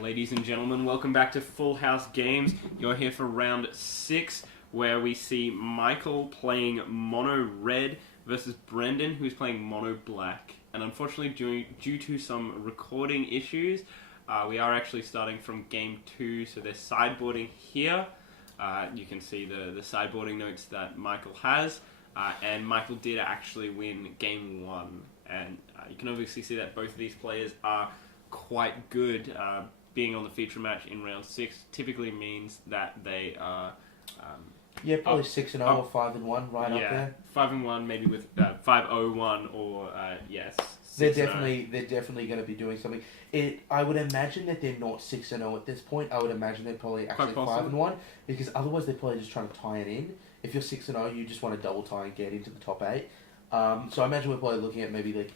Ladies and gentlemen, welcome back to Full House Games. You're here for round 6, where we see Michael playing mono red versus Brendan, who's playing mono black. And unfortunately, due to some recording issues, we are actually starting from game 2, so they're sideboarding here. You can see the sideboarding notes that Michael has, and Michael did actually win game 1. And you can obviously see that both of these players are quite good. Being on the feature match in round 6 typically means that they are probably 6-0 or 5-1 right up there. 5-1, maybe with 5-0-1 or yes. They're definitely going to be doing something. I would imagine that they're not 6-0 at this point. I would imagine they're probably actually 5-1 because otherwise they're probably just trying to tie it in. If you're 6-0, you just want to double tie and get into the top 8. So I imagine we're probably looking at maybe like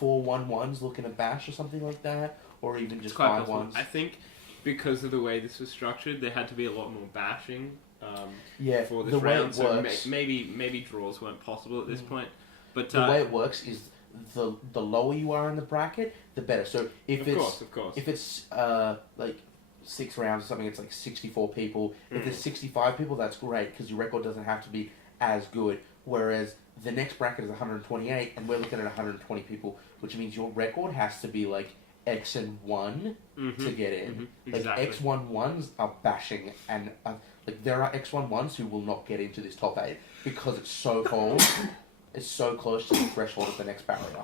4-1-1s looking at bash or something like that, or even just 5-1s. I think because of the way this was structured, there had to be a lot more bashing. For this round, so maybe draws weren't possible at this point. But the way it works is the lower you are in the bracket, the better. So if it's like 6 rounds or something, it's like 64 people. If there's 65 people, that's great because your record doesn't have to be as good. Whereas the next bracket is 128, and we're looking at 120 people, which means your record has to be like X and 1 to get in. Exactly. Like X11s are bashing, and like there are X11s who will not get into this top 8 because it's so cold. It's so close to the threshold of the next barrier.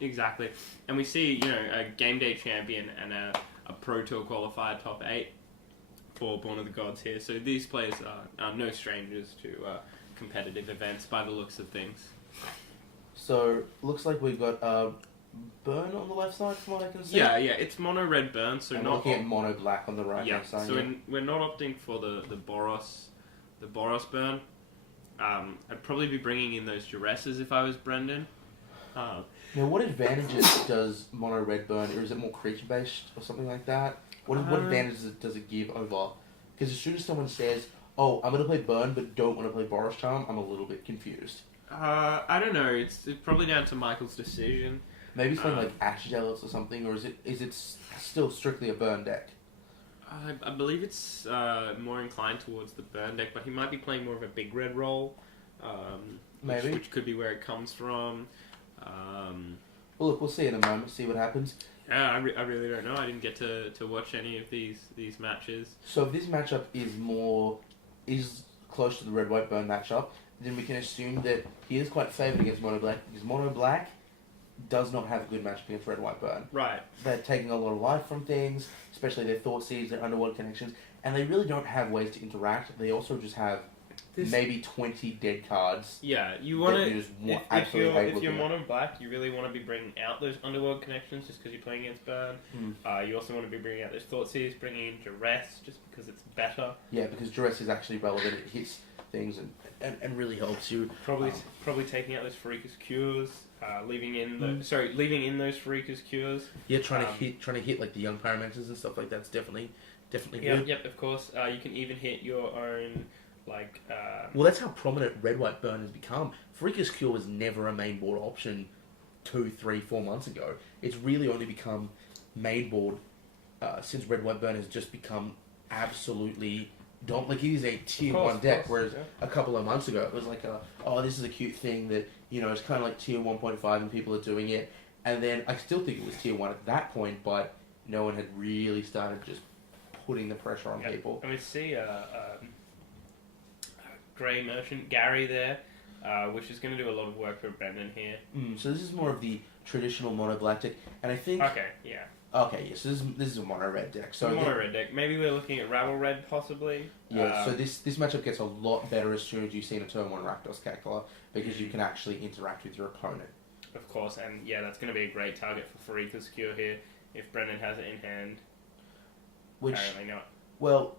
Exactly, and we see a game day champion and a Pro Tour qualifier top 8 for Born of the Gods here. So these players are no strangers to competitive events by the looks of things. So looks like we've got Burn on the left side, from what I can see. Yeah, it's mono red Burn. So and not looking at mono black on the right hand side. So we're not opting for the Boros Burn. I'd probably be bringing in those Duresses if I was Brendan. Now, what advantages does mono red Burn, or is it more creature based or something like that? What advantages does it give over? Because as soon as someone says, "Oh, I'm going to play Burn, but don't want to play Boros Charm," I'm a little bit confused. I don't know. It's probably down to Michael's decision. Maybe he's playing like Ash Jealous or something, or is it still strictly a Burn deck? I believe it's more inclined towards the Burn deck, but he might be playing more of a big red role. Which could be where it comes from. Well, look, we'll see in a moment. See what happens. Yeah, I really don't know. I didn't get to watch any of these matches. So if this matchup is close to the red-white Burn matchup, then we can assume that he is quite favoured against mono black because mono black does not have a good matchup against red-white Burn. Right. They're taking a lot of life from things, especially their Thought Seeds, their Underworld connections, and they really don't have ways to interact. They also just have maybe 20 dead cards. Yeah, you want to. If you're mono black, you really want to be bringing out those Underworld connections just because you're playing against Burn. You also want to be bringing out those Thought Seeds, bringing in Duress just because it's better. Yeah, because Duress is actually relevant. It hits things and really helps you. Probably taking out those Farika's Cures, leaving in those Farika's Cures. Yeah, trying to hit like the young Pyromancers and stuff like that's definitely good. Yep, of course. You can even hit your own. Well, that's how prominent red-white Burn has become. Farika's Cure was never a main board option 2, 3, 4 months ago. It's really only become main board since red-white Burn has just become absolutely it is a tier 1 deck, whereas a couple of months ago it was like this is a cute thing that it's kind of like tier 1.5 and people are doing it. And then I still think it was tier 1 at that point, but no one had really started just putting the pressure on people. And we see Grey Merchant Gary there, which is going to do a lot of work for Brendan here. So this is more of the traditional mono black deck, and I think. So this is a mono red deck. So mono red deck. Maybe we're looking at Rabble Red possibly. Yeah. So this matchup gets a lot better as soon as you see a turn 1 Rakdos Calculator because you can actually interact with your opponent. Of course, and that's going to be a great target for Farika's Cure here if Brendan has it in hand. Which apparently not. Well.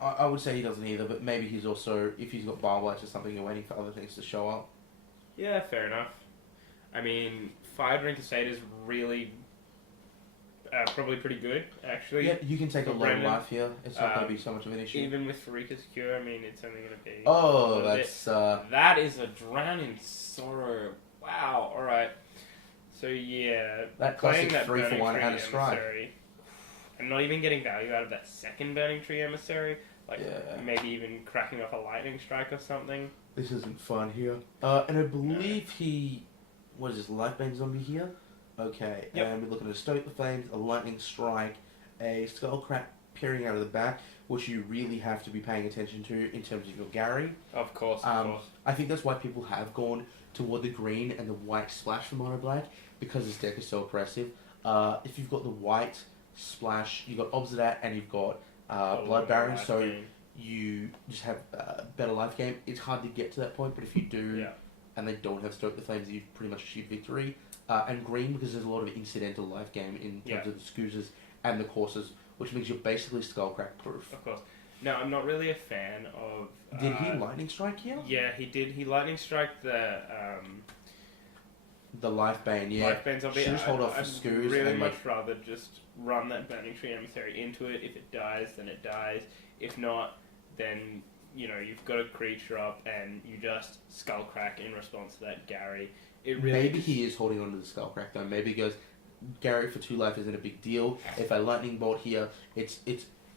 I would say he doesn't either, but maybe he's also, if he's got Barblights or something, you're waiting for other things to show up. Yeah, fair enough. I mean, Fire Drink Estate is really probably pretty good, actually. Yeah, you can take a lot of life here. It's not going to be so much of an issue. Even with Farika's Cure, I mean, it's only going to be... Oh, that's... That is a Drown in Sorrow. Wow, alright. So yeah, That playing classic that 3 for Burning 1 Tree and a strike. Emissary, and not even getting value out of that second Burning Tree Emissary, like Yeah. maybe even cracking off a Lightning Strike or something. This isn't fun here. And I believe he... What is this, Lifebane Zombie here? Okay, Yep. and we're looking at a Stoke the Flames, a Lightning Strike, a Skullcrack peering out of the back, which you really have to be paying attention to in terms of your Gary. Of course. I think that's why people have gone toward the green and the white splash for Mono Black, because this deck is so oppressive. If you've got the white splash, you've got Obsidat and you've got Blood Baron, so you just have better life game. It's hard to get to that point, but if you do, and they don't have Stoke the Flames, you've pretty much achieved victory. And green, because there's a lot of incidental life game in terms of the Scoozers and the courses, which means you're basically Skullcrack proof. Of course. No, I'm not really a fan of... Did he Lightning Strike here? Yeah, he did. He Lightning Strike the Lifebane, yeah. Lifebane Zombie. Should just hold off for I'd Scooz. really and much rather just run that Burning Tree Emissary into it. If it dies, then it dies. If not, then, you know, you've got a creature up and you just Skullcrack in response to that Gary. It really Maybe he is holding on to the Skullcrack though. Maybe he goes, Gary for 2 life isn't a big deal. If I Lightning Bolt here, it's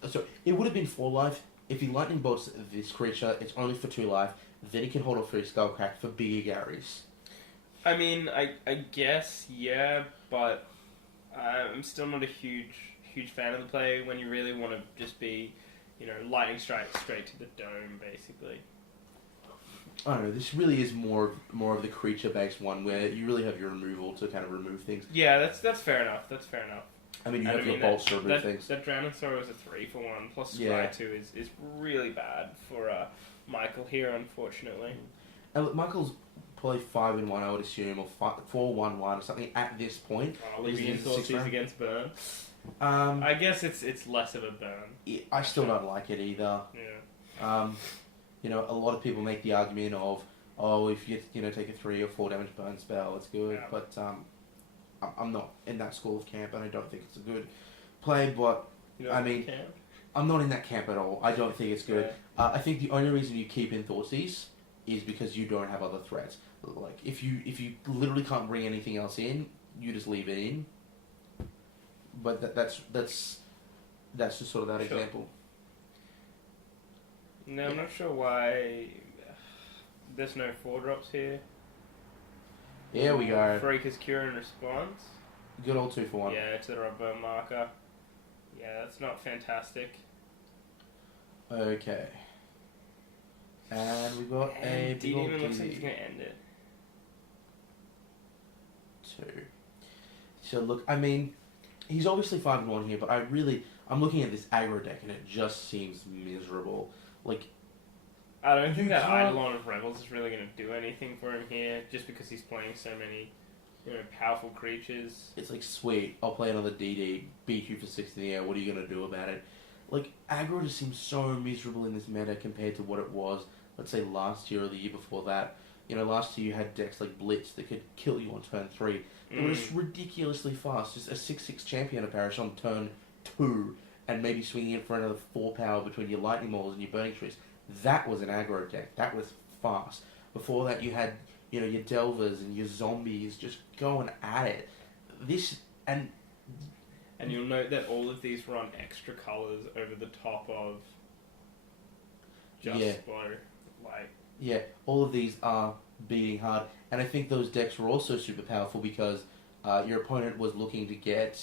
so it would have been 4 life. If he Lightning Bolts this creature, it's only for 2 life. Then he can hold off for his Skullcrack for bigger Garys. I mean, I guess, yeah, but I'm still not a huge fan of the play when you really want to just be, you know, Lightning Strike straight to the dome, basically. I don't know, this really is more of the creature-based one, where you really have your removal to kind of remove things. Yeah, that's fair enough, that's fair enough. I mean, you have your bolts to remove things. That Drowning Sorrow is a 3 for 1, plus Scry 2 is really bad for Michael here, unfortunately. And look, Michael's probably 5-1, I would assume, or 4-1-1 or something at this point. Leaving in Thoughtseize against Burn. I guess it's less of a burn. I still don't like it either. Yeah. You know, a lot of people make the argument of, if you take a 3 or 4 damage burn spell, it's good. Yeah. But I'm not in that school of camp, and I don't think it's a good play. But I mean, I'm not in that camp at all. I don't think it's good. Yeah. I think the only reason you keep in Thoughtseize is because you don't have other threats. Like if you literally can't bring anything else in, you just leave it in. But that's just sort of that example. No, I'm not sure why there's no 4-drops here. Here we go. Freaker's Cure in response. Good old 2 for 1. Yeah, to the rubber marker. Yeah, that's not fantastic. Okay. And we got a big old DD looks like he's going to end it. 2. So look, I mean, he's obviously 5-1 here, but I'm looking at this aggro deck and it just seems miserable. Like, I don't think that Eidolon of Rebels is really going to do anything for him here, just because he's playing so many, powerful creatures. It's like, sweet, I'll play another DD, beat you for 6 in the air, what are you going to do about it? Like, aggro just seems so miserable in this meta compared to what it was, let's say, last year or the year before that. Last year you had decks like Blitz that could kill you on turn 3. It was ridiculously fast, just a 6/6 champion apparition on turn 2, and maybe swinging it for another 4 power between your Lightning Mauls and your Burning Trees. That was an aggro deck. That was fast. Before that, you had your Delvers and your Zombies just going at it. And you'll note that all of these run extra colors over the top of just Blow. Yeah, all of these are beating hard, and I think those decks were also super powerful because your opponent was looking to get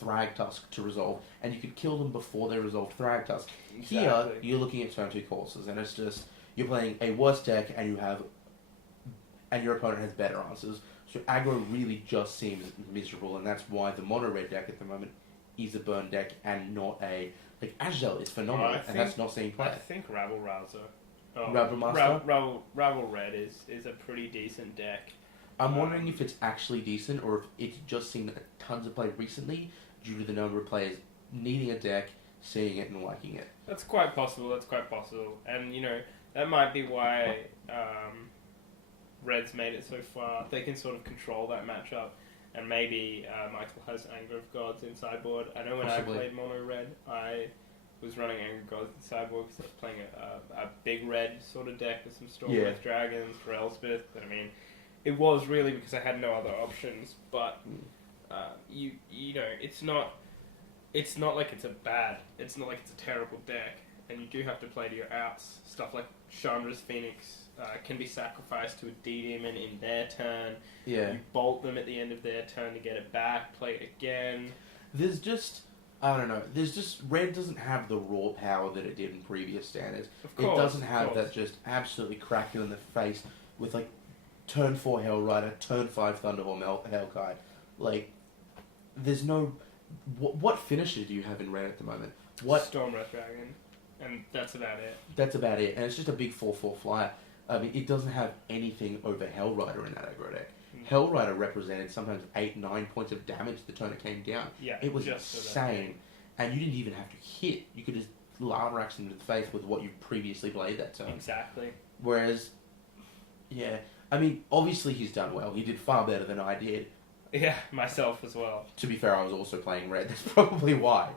Thragtusk to resolve, and you could kill them before they resolved Thragtusk. Exactly. Here, you're looking at turn 2 courses, and it's just, you're playing a worse deck, and your opponent has better answers. So aggro really just seems miserable, and that's why the mono red deck at the moment is a burn deck, and not a... Like, Azrael is phenomenal, and that's not seeing play. I think Rabble Rouser. Rabble Master? Rabble Red is a pretty decent deck. I'm wondering if it's actually decent, or if it's just seen tons of play recently due to the number of players needing a deck, seeing it, and liking it. That's quite possible, And, that might be why Red's made it so far. They can sort of control that matchup, and maybe Michael has Anger of Gods in sideboard. I know when I played Mono Red, I was running Anger of Gods in sideboard because I was playing a big red sort of deck with some Stormwrath Dragons for Elspeth. But I mean, it was really because I had no other options. But you know, it's not like it's not like it's a terrible deck, and you do have to play to your outs. Stuff like Chandra's Phoenix can be sacrificed to a D-Demon in their turn. Yeah. You bolt them at the end of their turn to get it back, play it again. There's just, I don't know, Red doesn't have the raw power that it did in previous standards. Of course, it doesn't have that just absolutely crack you in the face with, like, turn 4 Hell Rider, turn 5 Thunderhorn Hellkite. Like, there's no... What finisher do you have in Red at the moment? Storm Wrath Dragon, and that's about it. That's about it, and it's just a big 4/4 flyer. I mean, it doesn't have anything over Hell Rider in that aggro deck. Hell Rider represented sometimes 8-9 points of damage the turn it came down. Yeah, it was insane, and you didn't even have to hit. You could just Lava-Rax into the face with what you previously played that turn. Exactly. Whereas, yeah, I mean, obviously he's done well. He did far better than I did. Yeah, myself as well. To be fair, I was also playing Red. That's probably why.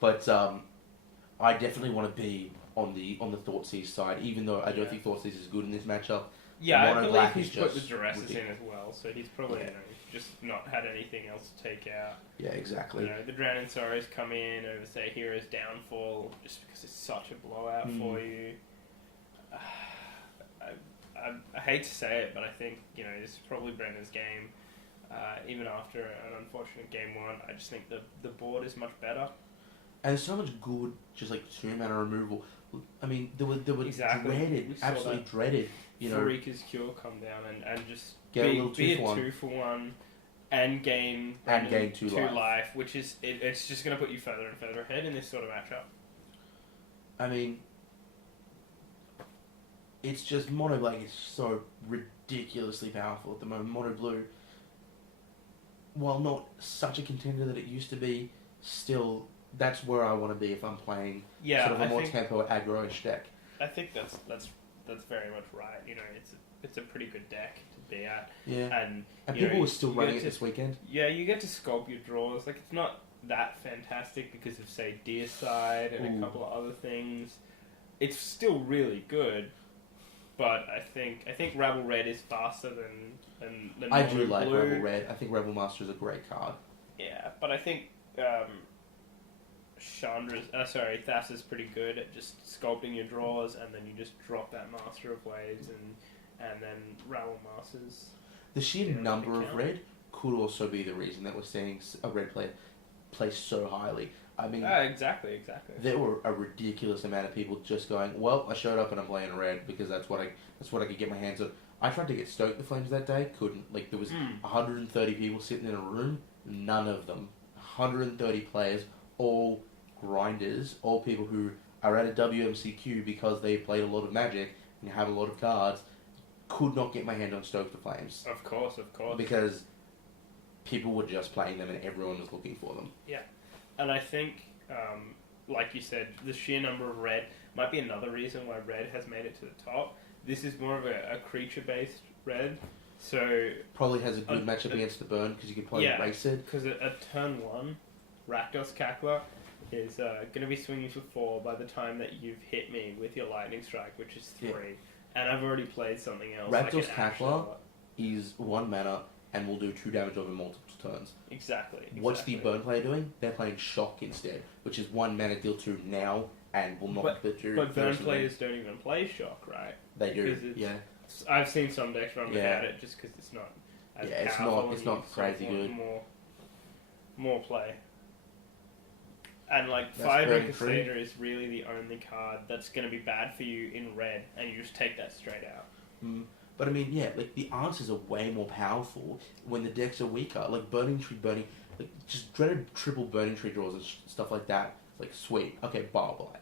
But I definitely want to be on the Thoughtseize side, even though I don't think Thoughtseize is good in this matchup. Yeah, I believe Black he's put the just duresses in as well, so he's probably just not had anything else to take out. Yeah, exactly. You know, the Drowning Sorrows come in over, say, Hero's Downfall, just because it's such a blowout for you. I hate to say it, but I think, you know, this is probably Brendan's game. Even after an unfortunate game 1, I just think the board is much better. And there's so much good, just like 2-mana removal. I mean, there were dreaded, absolutely dreaded. You know, Farika's Cure come down and just get be a little 2-for-1 and gain 2 life, which is it's just going to put you further and further ahead in this sort of matchup. I mean, it's just Mono Black is so ridiculously powerful at the moment. Mono Blue, while not such a contender that it used to be, still that's where I want to be if I'm playing sort of a more tempo aggro-ish deck. I think that's very much right. You know, it's a pretty good deck to be at. Yeah. And people were still running it this weekend. Yeah, you get to sculpt your draws. Like, it's not that fantastic because of, say, Deicide and a couple of other things. It's still really good, but I think Rabble Red is faster than I do like Blue. Rebel Red. I think Rebel Master is a great card. Yeah, but I think Thas is pretty good at just sculpting your draws, and then you just drop that Master of Waves, and then Rabble Masters. The sheer number of red could also be the reason that we're seeing a red player play so highly. I mean, exactly. There were a ridiculous amount of people just going, "Well, I showed up and I'm playing red because that's what I could get my hands on." I tried to get Stoke the Flames that day, couldn't. Like, there was 130 people sitting in a room, none of them, 130 players, all grinders, all people who are at a WMCQ because they played a lot of Magic and have a lot of cards, could not get my hand on Stoke the Flames. Of course. Because people were just playing them and everyone was looking for them. Yeah. And I think, like you said, the sheer number of red might be another reason why red has made it to the top. This is more of a creature-based red, so... Probably has a good matchup against the burn, because you can play Raced. Because a turn 1, Rakdos Cackler is going to be swinging for 4 by the time that you've hit me with your Lightning Strike, which is 3. Yeah. And I've already played something else. Rakdos Cackler is 1 mana and will do 2 damage over multiple turns. Exactly. What's the burn player doing? They're playing Shock instead, which is 1 mana, deal 2 now, and will not do... But burn players don't even play Shock, right? They do, yeah. I've seen some decks run without it just because it's not as powerful. It's not crazy good. More play. And, like, Fire Crusader is really the only card that's going to be bad for you in red, and you just take that straight out. But, I mean, yeah, like, the answers are way more powerful when the decks are weaker. Like, Burning, like, just dreaded triple Burning Tree draws and stuff like that. It's like, sweet. Okay, Bile.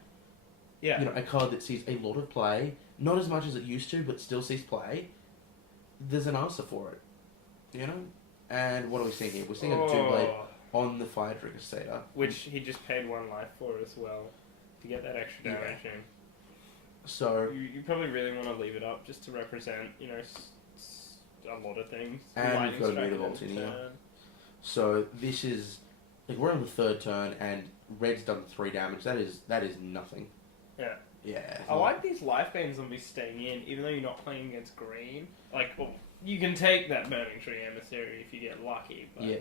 Yeah. You know, a card that sees a lot of play, not as much as it used to, but still sees play. There's an answer for it. You know? And what are we seeing here? We're seeing a Doomblade on the Fire Crusader. Which he just paid 1 life for as well, to get that extra damage in. So... You probably really want to leave it up just to represent, you know, a lot of things. And you've got a Mutavault in here. So this is... Like, we're on the 3rd turn, and red's done 3 damage. That is nothing. Yeah. Yeah. I like these life-gain zombies staying in, even though you're not playing against green. Like, well, you can take that Burning Tree Emissary if you get lucky. But Yeah.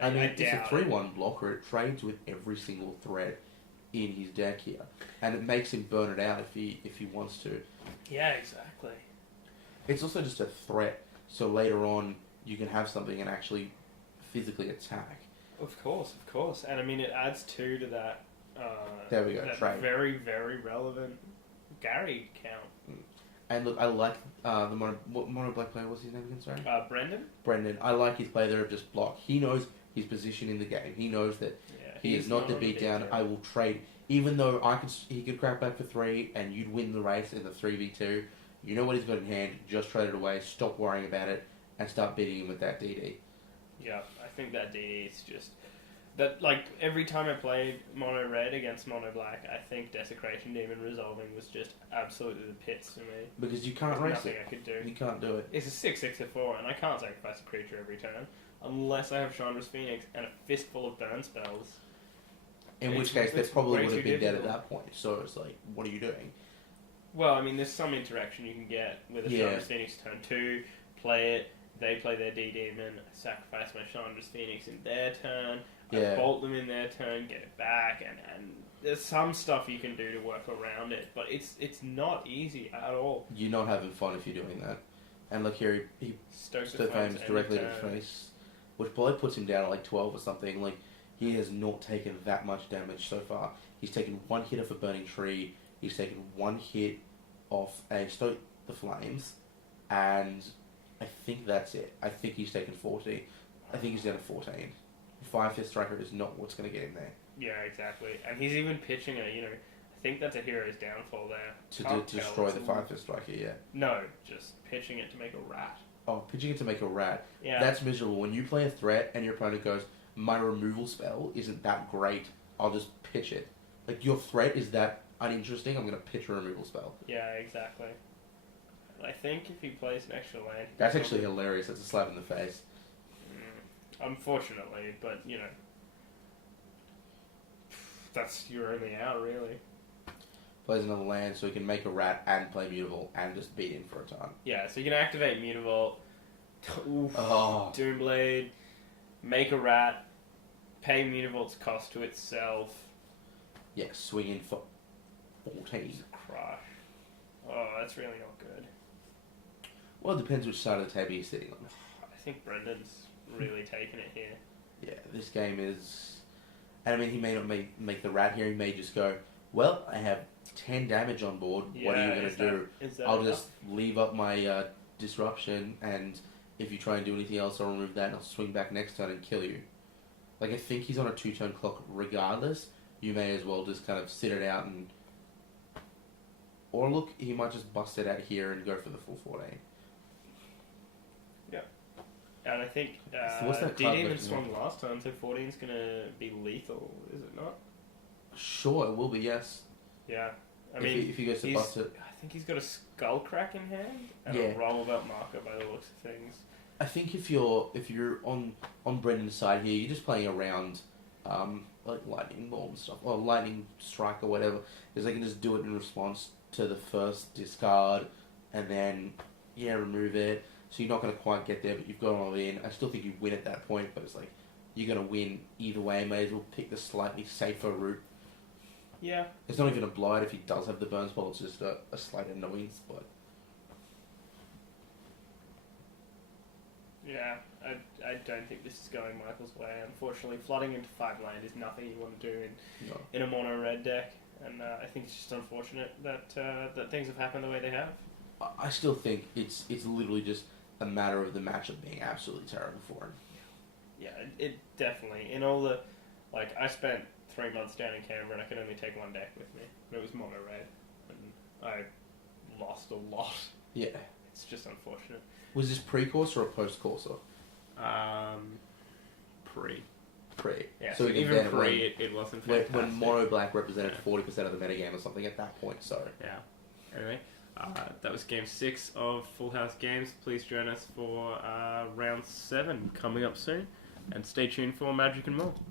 I mean, it's a 3-1 blocker. It trades with every single threat in his deck here, and it makes him burn it out if he wants to. Yeah, exactly. It's also just a threat, so later on you can have something and actually physically attack. Of course. And I mean, it adds 2 to that. There we go. That Trade. very, very relevant Gary count. And look, I like the mono black player. What's his name again? Sorry. Brendan. Brendan. I like his play there of just block. He knows his position in the game. He knows that he is not the beatdown. I will trade, even though he could crack back for 3 and you'd win the race in the 3v2. You know what he's got in hand. Just trade it away. Stop worrying about it and start beating him with that DD. Yeah, I think that DD is just that. Like every time I played mono red against mono black, I think Desecration Demon resolving was just absolutely the pits to me. Because you can't There's race nothing it. I could do. You can't do it. It's a 6/6/4, and I can't sacrifice a creature every turn unless I have Chandra's Phoenix and a fistful of burn spells. In which case, they probably would have been dead at that point. So it's like, what are you doing? Well, I mean, there's some interaction you can get with a Chandra's Phoenix turn 2, play it, they play their D-Demon, sacrifice my Chandra's Phoenix in their turn, I bolt them in their turn, get it back, and there's some stuff you can do to work around it, but it's not easy at all. You're not having fun if you're doing that. And look here, he Stokes the Flames directly to the face, which probably puts him down at like 12 or something. Like, he has not taken that much damage so far. He's taken 1 hit off a Burning Tree, he's taken 1 hit off a Stoke the Flames, and I think that's it. I think he's taken 40. I think he's down to 14. 5-5 Striker is not what's going to get him there. Yeah, exactly. And he's even pitching a, I think that's a hero's downfall there. To destroy the 5-5 Striker, yeah. No, just pitching it to make a rat. Oh, pitching it to make a rat. Yeah. That's miserable. When you play a threat and your opponent goes, my removal spell isn't that great, I'll just pitch it. Like, your threat is that uninteresting, I'm going to pitch a removal spell. Yeah, exactly. And I think if he plays an extra land... That's actually hilarious. That's a slap in the face. Unfortunately, but, that's your only out, really. Plays another land so he can make a rat and play Mutable and just beat him for a time. Yeah, so you can activate Mutavault, Oh. Doomblade, make a rat, pay Mutavault's cost to itself. Yeah, swing in for 14. Crush. Oh, that's really not good. Well, it depends which side of the table you're sitting on. I think Brendan's really taking it here. Yeah, this game is... And I mean, he may not make the rat here. He may just go, well, I have 10 damage on board. Yeah, what are you going to do? I'll enough? just leave up my disruption, and if you try and do anything else, I'll remove that, and I'll swing back next turn and kill you. Like, I think he's on a 2-turn clock regardless. You may as well just kind of sit it out and... Or look, he might just bust it out here and go for the full 14. Yeah. And I think So what's that card D-Demon left? swung last turn, so 14's going to be lethal, is it not? Sure, it will be, yes. Yeah. I mean, if he goes to bust it... I think he's got a Skull Crack in hand and Yeah. a Rollout Marker by the looks of things. I think if you're on Brendan's side here, you're just playing around like Lightning Ball and stuff, or Lightning Strike or whatever, because they can just do it in response to the first discard, and then remove it. So you're not going to quite get there, but you've gone all in. I still think you win at that point, but it's like you're going to win either way. May as well pick the slightly safer route. Yeah. It's not even a blight if he does have the burn spell. It's just a slight annoyance, but. Yeah, I don't think this is going Michael's way. Unfortunately, flooding into 5 land is nothing you want to do in a mono red deck, and I think it's just unfortunate that that things have happened the way they have. I still think it's literally just a matter of the matchup being absolutely terrible for him. Yeah, it definitely. In all the, I spent 3 months down in Canberra and I could only take 1 deck with me. And it was mono red, and I lost a lot. Yeah. It's just unfortunate. Was this pre-course or a post-course? Pre. Pre. Yeah, so even pre, it wasn't fantastic. When mono black represented 40% of the metagame or something at that point, so. Yeah. Anyway, that was Game 6 of Full House Games. Please join us for Round 7 coming up soon. And stay tuned for Magic and more.